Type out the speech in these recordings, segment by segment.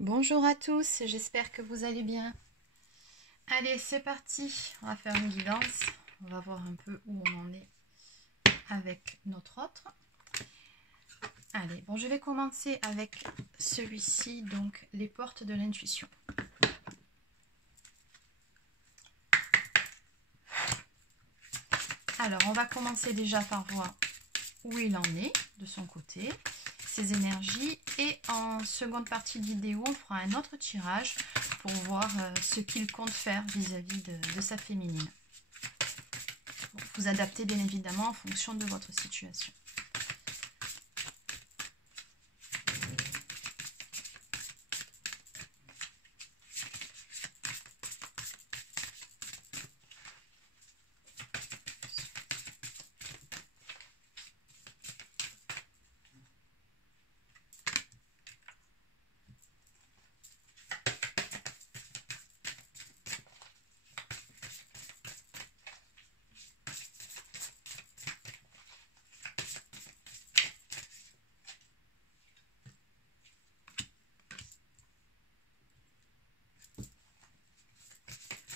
Bonjour à tous, j'espère que vous allez bien. Allez, c'est parti, on va faire une guidance. On va voir un peu où on en est avec notre autre. Allez, bon, je vais commencer avec celui-ci, donc les portes de l'intuition. Alors, on va commencer déjà par voir où il en est de son côté, ses énergies. Et en seconde partie de vidéo, on fera un autre tirage pour voir ce qu'il compte faire vis-à-vis de sa féminine. Vous adaptez bien évidemment en fonction de votre situation.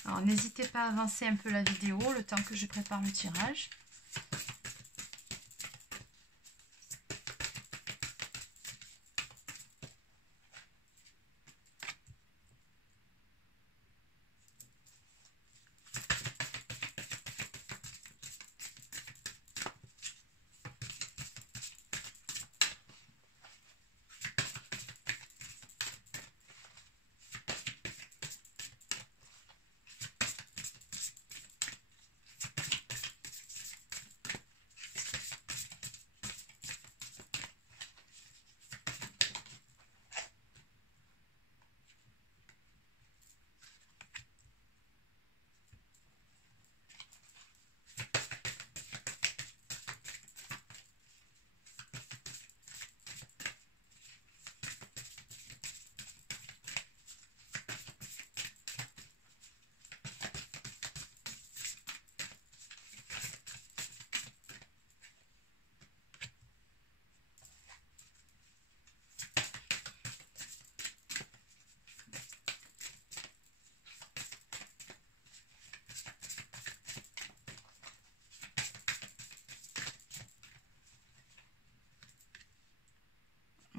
Alors n'hésitez pas à avancer un peu la vidéo le temps que je prépare le tirage.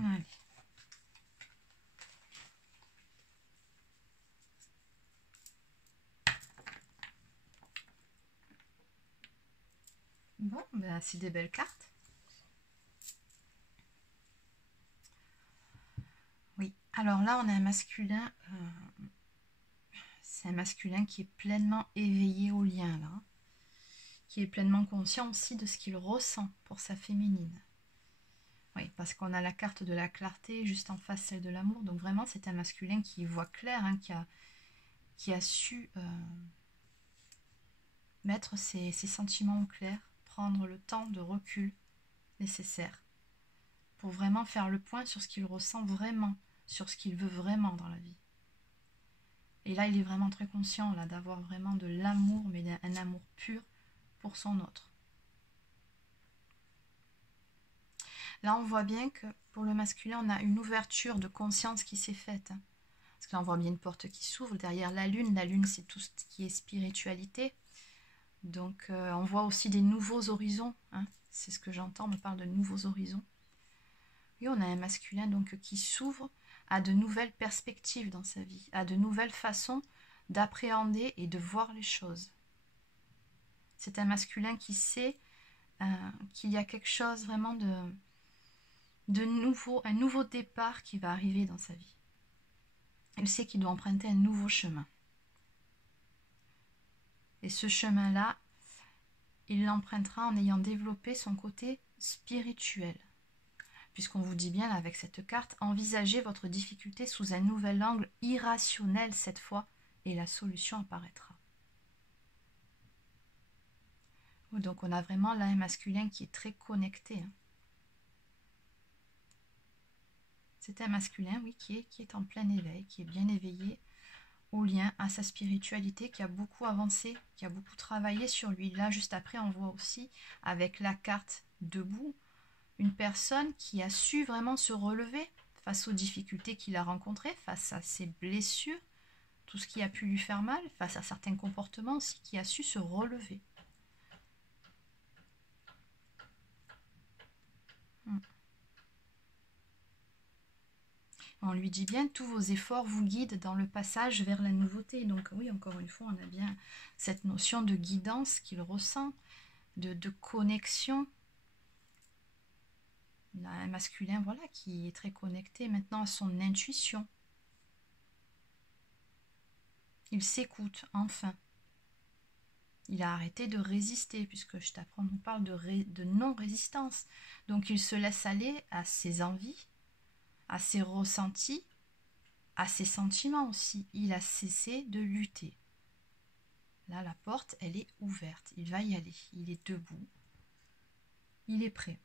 Allez. Bon, ben, c'est des belles cartes. Oui, alors là on a un masculin, c'est un masculin qui est pleinement éveillé au lien là, qui est pleinement conscient aussi de ce qu'il ressent pour sa féminine. Oui, parce qu'on a la carte de la clarté juste en face, celle de l'amour, donc vraiment c'est un masculin qui voit clair, hein, qui a su mettre ses sentiments au clair, prendre le temps de recul nécessaire pour vraiment faire le point sur ce qu'il ressent vraiment, sur ce qu'il veut vraiment dans la vie. Et là, il est vraiment très conscient là d'avoir vraiment de l'amour, mais un amour pur pour son autre. Là, on voit bien que pour le masculin, on a une ouverture de conscience qui s'est faite. Parce que là, on voit bien une porte qui s'ouvre derrière la lune. La lune, c'est tout ce qui est spiritualité. Donc, on voit aussi des nouveaux horizons. Hein. C'est ce que j'entends, on me parle de nouveaux horizons. Et on a un masculin donc qui s'ouvre à de nouvelles perspectives dans sa vie, à de nouvelles façons d'appréhender et de voir les choses. C'est un masculin qui sait qu'il y a quelque chose vraiment de nouveau, un nouveau départ qui va arriver dans sa vie. Il sait qu'il doit emprunter un nouveau chemin. Et ce chemin-là, il l'empruntera en ayant développé son côté spirituel. Puisqu'on vous dit bien avec cette carte, envisagez votre difficulté sous un nouvel angle irrationnel cette fois, et la solution apparaîtra. Donc on a vraiment là un masculin qui est très connecté. C'est un masculin, oui, qui est en plein éveil, qui est bien éveillé au lien, à sa spiritualité, qui a beaucoup avancé, qui a beaucoup travaillé sur lui. Là, juste après, on voit aussi, avec la carte debout, une personne qui a su vraiment se relever face aux difficultés qu'il a rencontrées, face à ses blessures, tout ce qui a pu lui faire mal, face à certains comportements aussi, qui a su se relever. On lui dit bien, tous vos efforts vous guident dans le passage vers la nouveauté. Donc oui, encore une fois, on a bien cette notion de guidance qu'il ressent, de connexion. Il a un masculin, voilà, qui est très connecté maintenant à son intuition. Il s'écoute, enfin. Il a arrêté de résister, puisque je t'apprends, on parle de non-résistance. Donc il se laisse aller à ses envies, à ses ressentis, à ses sentiments aussi. Il a cessé de lutter. Là, la porte, elle est ouverte. Il va y aller. Il est debout. Il est prêt.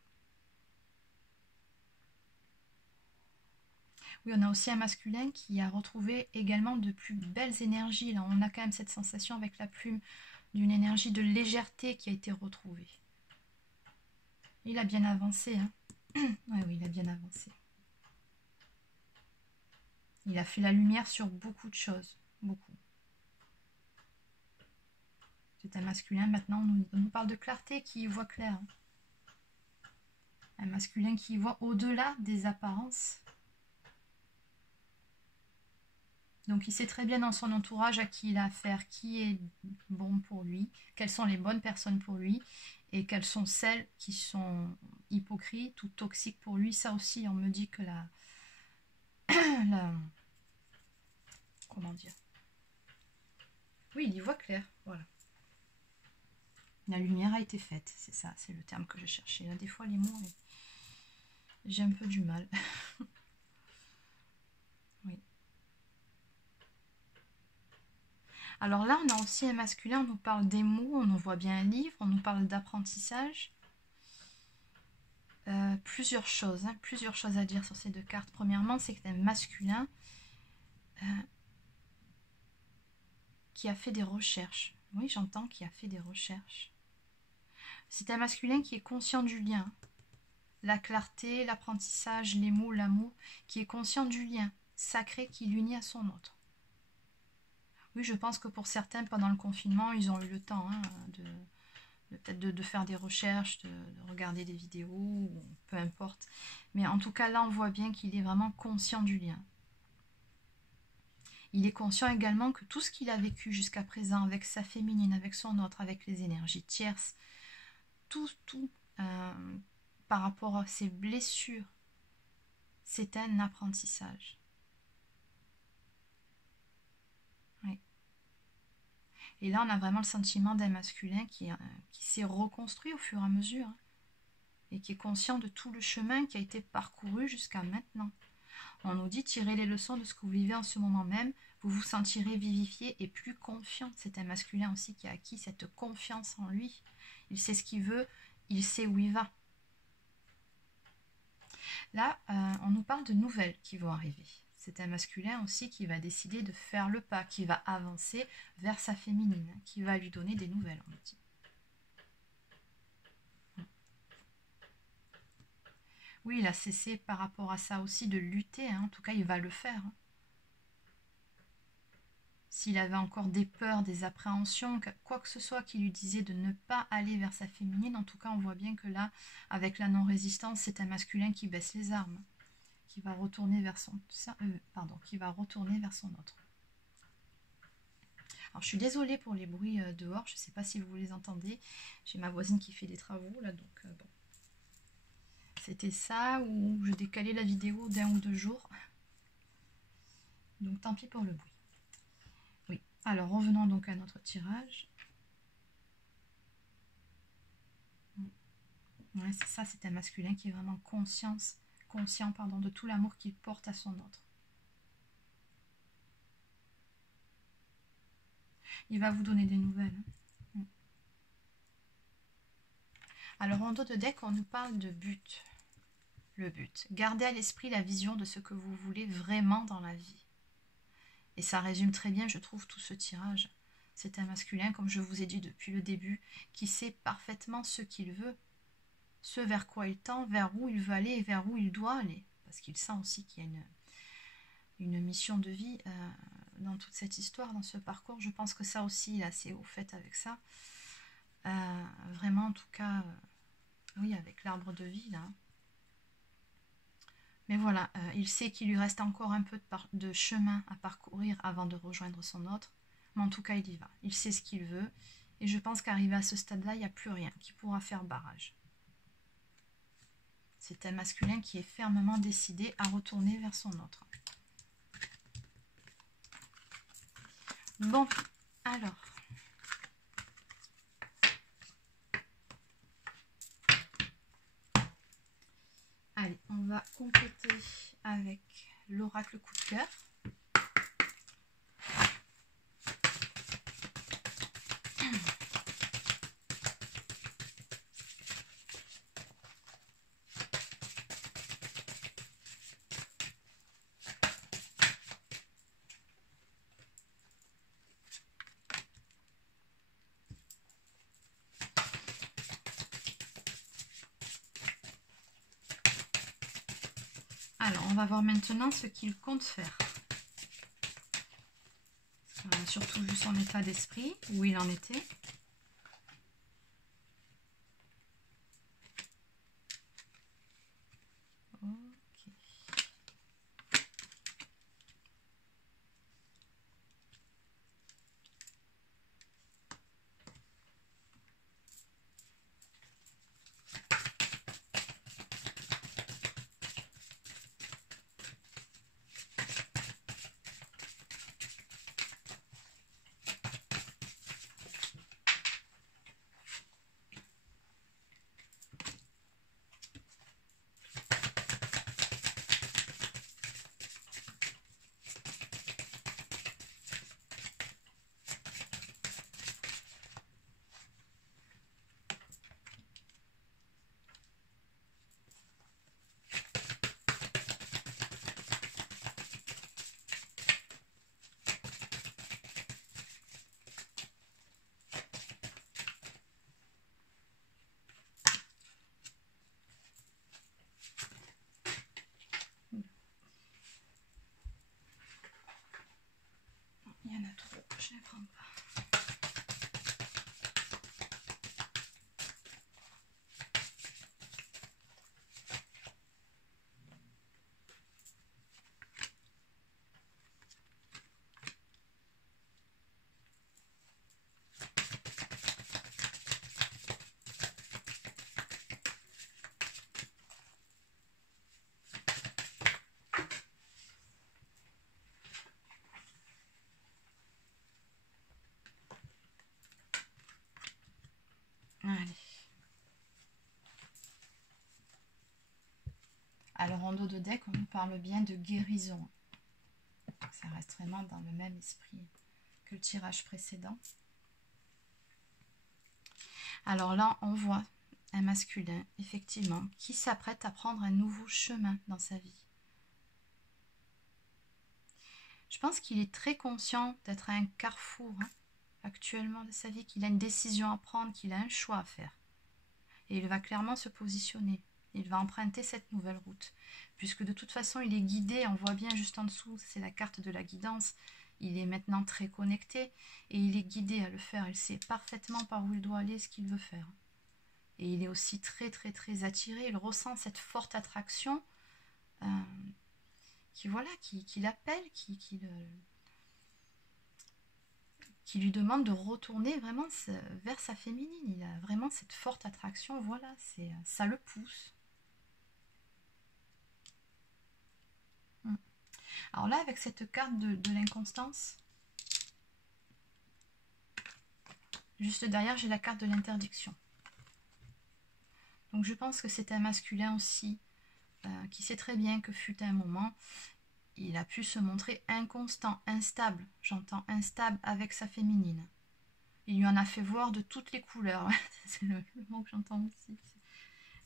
Oui, on a aussi un masculin qui a retrouvé également de plus belles énergies. Là, on a quand même cette sensation avec la plume d'une énergie de légèreté qui a été retrouvée. Il a bien avancé. Hein. Oui, il a bien avancé. Il a fait la lumière sur beaucoup de choses. Beaucoup. C'est un masculin, maintenant, on nous parle de clarté, qui y voit clair. Un masculin qui y voit au-delà des apparences. Donc il sait très bien dans son entourage à qui il a affaire, qui est bon pour lui, quelles sont les bonnes personnes pour lui, et quelles sont celles qui sont hypocrites ou toxiques pour lui. Ça aussi, on me dit que comment dire? Oui, il y voit clair, voilà. La lumière a été faite, c'est ça, c'est le terme que je cherchais. Là, des fois, les mots, j'ai un peu du mal. Oui. Alors là, on a aussi un masculin, on nous parle des mots, on nous voit bien un livre, on nous parle d'apprentissage. Plusieurs choses à dire sur ces deux cartes. Premièrement, c'est que c'est un masculin qui a fait des recherches. Oui, j'entends qu'il a fait des recherches. C'est un masculin qui est conscient du lien. La clarté, l'apprentissage, les mots, l'amour, qui est conscient du lien sacré qui l'unit à son autre. Oui, je pense que pour certains, pendant le confinement, ils ont eu le temps peut-être de faire des recherches, de regarder des vidéos, ou peu importe. Mais en tout cas, là, on voit bien qu'il est vraiment conscient du lien. Il est conscient également que tout ce qu'il a vécu jusqu'à présent avec sa féminine, avec son autre, avec les énergies tierces, tout par rapport à ses blessures, c'est un apprentissage. Oui. Et là, on a vraiment le sentiment d'un masculin qui s'est reconstruit au fur et à mesure, hein, et qui est conscient de tout le chemin qui a été parcouru jusqu'à maintenant. On nous dit, tirez les leçons de ce que vous vivez en ce moment même, vous vous sentirez vivifié et plus confiant. C'est un masculin aussi qui a acquis cette confiance en lui. Il sait ce qu'il veut, il sait où il va. Là, on nous parle de nouvelles qui vont arriver. C'est un masculin aussi qui va décider de faire le pas, qui va avancer vers sa féminine, qui va lui donner des nouvelles, on dit. Oui, il a cessé par rapport à ça aussi de lutter, hein. En tout cas, il va le faire. Hein. S'il avait encore des peurs, des appréhensions, quoi que ce soit qui lui disait de ne pas aller vers sa féminine, en tout cas, on voit bien que là, avec la non-résistance, c'est un masculin qui baisse les armes, qui va retourner vers son autre. Alors, je suis désolée pour les bruits dehors, je ne sais pas si vous les entendez. J'ai ma voisine qui fait des travaux, là, donc bon. C'était ça, ou je décalais la vidéo d'1 ou 2 jours. Donc, tant pis pour le bruit. Oui, alors revenons donc à notre tirage. Ouais, c'est ça, c'est un masculin qui est vraiment conscient de tout l'amour qu'il porte à son autre. Il va vous donner des nouvelles. Alors en dos de deck, on nous parle de but. Le but. Gardez à l'esprit la vision de ce que vous voulez vraiment dans la vie. Et ça résume très bien, je trouve, tout ce tirage. C'est un masculin, comme je vous ai dit depuis le début, qui sait parfaitement ce qu'il veut, ce vers quoi il tend, vers où il veut aller et vers où il doit aller. parce qu'il sent aussi qu'il y a une mission de vie dans toute cette histoire, dans ce parcours. Je pense que ça aussi, il est assez au fait avec ça. Vraiment, en tout cas, oui, avec l'arbre de vie, là. Mais voilà, il sait qu'il lui reste encore un peu de chemin à parcourir avant de rejoindre son autre. Mais en tout cas, il y va. Il sait ce qu'il veut. Et je pense qu'arrivé à ce stade-là, il n'y a plus rien qui pourra faire barrage. C'est un masculin qui est fermement décidé à retourner vers son autre. Bon, alors. Allez, on va compléter avec l'oracle coup de cœur. Alors, on va voir maintenant ce qu'il compte faire. Surtout vu son état d'esprit, où il en était. Il y en a trop, je ne les prends pas. Allez. Alors en dos de deck, on nous parle bien de guérison. Ça reste vraiment dans le même esprit que le tirage précédent. Alors là, on voit un masculin, effectivement, qui s'apprête à prendre un nouveau chemin dans sa vie. Je pense qu'il est très conscient d'être à un carrefour actuellement de sa vie, qu'il a une décision à prendre, qu'il a un choix à faire. Et il va clairement se positionner. Il va emprunter cette nouvelle route. Puisque de toute façon, il est guidé, on voit bien juste en dessous, c'est la carte de la guidance. Il est maintenant très connecté et il est guidé à le faire. Il sait parfaitement par où il doit aller, ce qu'il veut faire. Et il est aussi très très très attiré. Il ressent cette forte attraction qui l'appelle, qui lui demande de retourner vraiment vers sa féminine. Il a vraiment cette forte attraction, voilà, ça le pousse. Alors là, avec cette carte de l'inconstance, juste derrière, j'ai la carte de l'interdiction. Donc je pense que c'est un masculin aussi qui sait très bien que fut un moment, il a pu se montrer inconstant, instable. J'entends instable avec sa féminine. Il lui en a fait voir de toutes les couleurs. C'est le mot que j'entends aussi.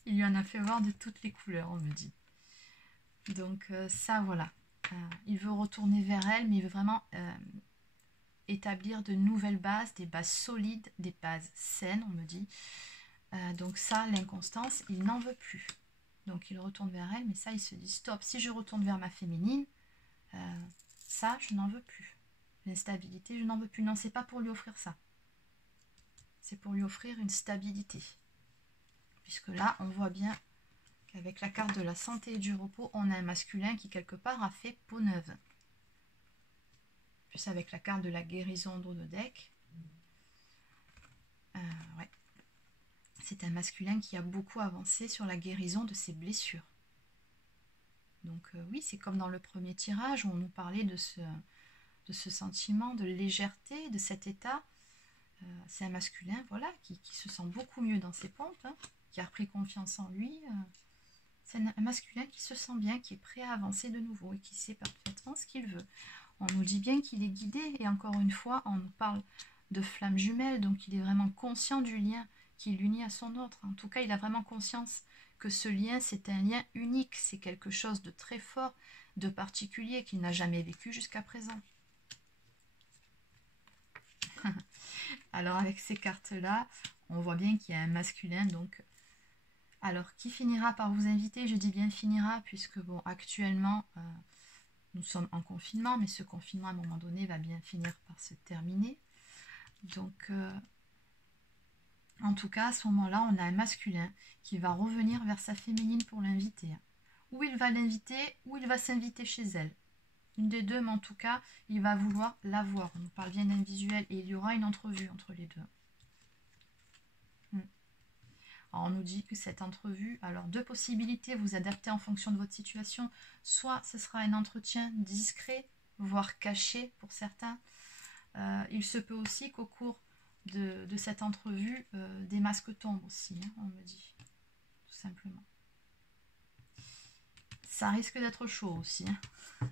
Il lui en a fait voir de toutes les couleurs, on me dit. Donc ça, voilà. Il veut retourner vers elle, mais il veut vraiment établir de nouvelles bases, des bases solides, des bases saines, on me dit. Donc ça, l'inconstance, il n'en veut plus. Donc il retourne vers elle, mais ça il se dit stop, si je retourne vers ma féminine, ça je n'en veux plus. L'instabilité, je n'en veux plus. Non, c'est pas pour lui offrir ça. C'est pour lui offrir une stabilité. Puisque là, on voit bien qu'avec la carte de la santé et du repos, on a un masculin qui quelque part a fait peau neuve. Plus avec la carte de la guérison en dos de deck. Ouais. C'est un masculin qui a beaucoup avancé sur la guérison de ses blessures. Donc oui, c'est comme dans le premier tirage où on nous parlait de ce sentiment de légèreté, de cet état. C'est un masculin, voilà, qui se sent beaucoup mieux dans ses pompes, hein, qui a repris confiance en lui. C'est un masculin qui se sent bien, qui est prêt à avancer de nouveau et qui sait parfaitement ce qu'il veut. On nous dit bien qu'il est guidé, et encore une fois, on nous parle de flamme jumelle, donc il est vraiment conscient du lien qui l'unit à son autre. En tout cas, il a vraiment conscience que ce lien, c'est un lien unique, c'est quelque chose de très fort, de particulier, qu'il n'a jamais vécu jusqu'à présent. Alors avec ces cartes-là, on voit bien qu'il y a un masculin, donc... Alors, qui finira par vous inviter? Je dis bien finira, puisque bon, actuellement, nous sommes en confinement, mais ce confinement, à un moment donné, va bien finir par se terminer. Donc, en tout cas, à ce moment-là, on a un masculin qui va revenir vers sa féminine pour l'inviter. Ou il va l'inviter, ou il va s'inviter chez elle. Une des deux, mais en tout cas, il va vouloir la voir. On nous parle bien d'un visuel, et il y aura une entrevue entre les deux. Alors, on nous dit que cette entrevue, alors deux possibilités, vous adaptez en fonction de votre situation. Soit ce sera un entretien discret, voire caché pour certains. Il se peut aussi qu'au cours de cette entrevue, des masques tombent aussi, hein, on me dit, tout simplement. Ça risque d'être chaud aussi. Hein.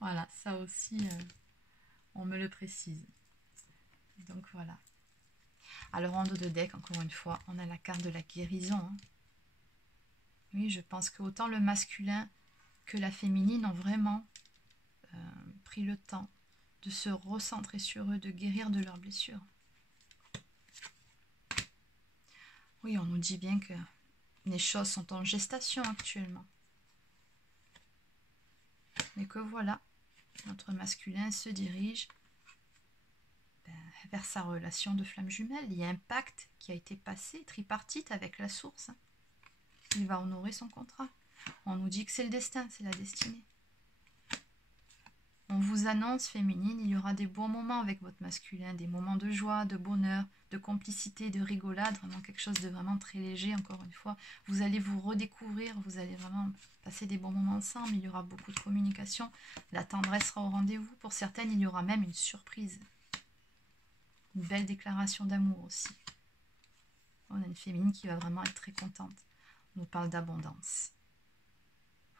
Voilà, ça aussi, on me le précise. Donc voilà. Alors en dos de deck, encore une fois, on a la carte de la guérison. Hein. Oui, je pense que autant le masculin que la féminine ont vraiment pris le temps de se recentrer sur eux, de guérir de leurs blessures. Oui, on nous dit bien que les choses sont en gestation actuellement. Mais que voilà, notre masculin se dirige vers sa relation de flamme jumelle. Il y a un pacte qui a été passé, tripartite avec la source. Il va honorer son contrat. On nous dit que c'est le destin, c'est la destinée. On vous annonce, féminine, il y aura des bons moments avec votre masculin, des moments de joie, de bonheur, de complicité, de rigolade, vraiment quelque chose de vraiment très léger, encore une fois. Vous allez vous redécouvrir, vous allez vraiment passer des bons moments ensemble, il y aura beaucoup de communication, la tendresse sera au rendez-vous. Pour certaines, il y aura même une surprise. Une belle déclaration d'amour aussi. On a une féminine qui va vraiment être très contente. On nous parle d'abondance.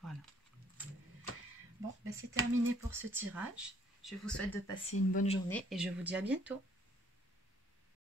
Voilà. Bon, ben c'est terminé pour ce tirage. Je vous souhaite de passer une bonne journée et je vous dis à bientôt.